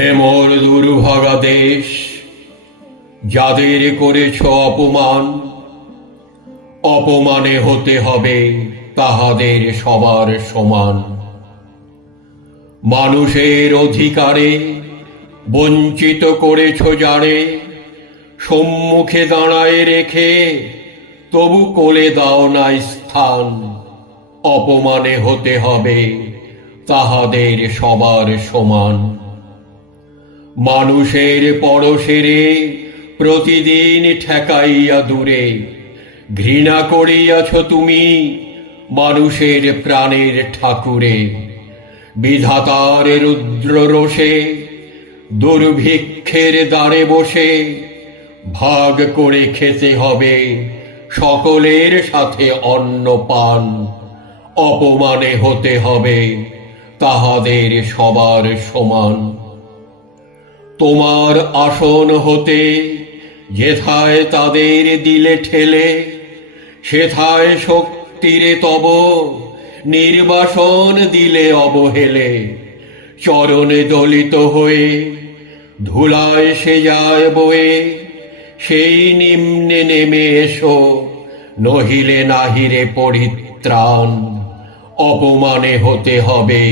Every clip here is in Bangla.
হে মোর দুর্ভাগা দেশ যাদের করেছ অপমান অপমানে হতে হবে তাহাদের সবার সমান মানুষের অধিকারে বঞ্চিত করেছ যারে সম্মুখে দাঁড়ায় রেখে তবু কোলে দাও না স্থান অপমানে হতে হবে তাহাদের সবার সমান মানুষের পরশেরে প্রতিদিন ঠেকাইয়া দূরে ঘৃণা করিয়াছ তুমি মানুষের প্রাণের ঠাকুরে বিধাতার রুদ্র রোষে দুর্ভিক্ষের দ্বারে বসে ভাগ করে খেতে হবে সকলের সাথে অন্ন পান অপমানে হতে হবে তাহাদের সবার সমান তোমার আসন হতে যেথায় তাদের দিলে ঠেলে সেথায় শক্তিরে তব নির্বাসন দিলে অবহেলে চরণে দলিত হয়ে ধুলায় সে যায় বয়ে সেই নিম্নে নেমে এসো নহিলে নাহিরে পরিত্রাণ অপমানে হতে হবে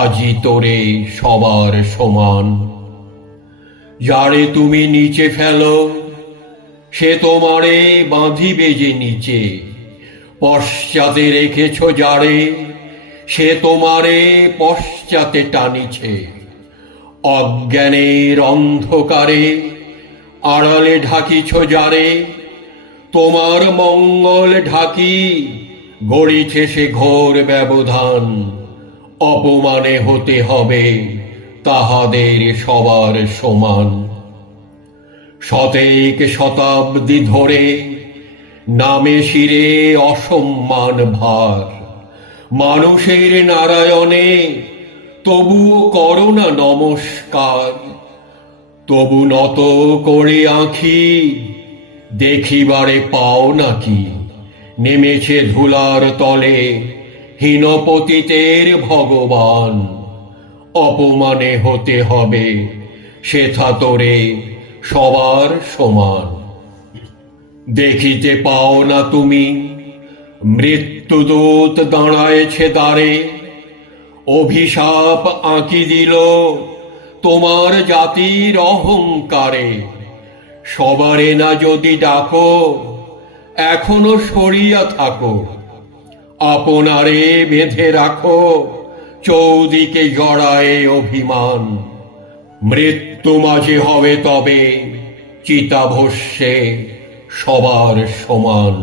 আজি তোরে সবার সমান যারে তুমি নিচে ফেলো সে তোমারে বাঁধিবে যে নিচে পশ্চাতে রেখেছ যারে সে তোমারে পশ্চাতে টানিছে অজ্ঞানের অন্ধকারে আড়ালে ঢাকিছ যারে তোমার মঙ্গল ঢাকি গড়িছে সে ঘোর ব্যবধান অপমানে হতে হবে তাহাদের সবার সমান শতেক শতাব্দী ধরে নামে শিরে অসম্মান ভার মানুষের নারায়ণে তবু করোনা নমস্কার তবু নত করে আঁখি দেখিবারে পাও নাকি নেমেছে ধুলার তলে হীনপতিতের ভগবান অপমানে হতে হবে সে থাতরে সবার সমান দেখিতে পাও না তুমি মৃত্যুদূত দাঁড়ায়ছে দ্বারে অভিশাপ আঁকি দিল তোমার জাতির অহংকারে সবারে না যদি ডাকো এখনো সরিয়া থাকো আপনারে বেঁধে রাখো চৌদিকে জড়ায় অভিমান মৃত্যু মাঝে হবে তবে চিতাভস্যে সবার সমান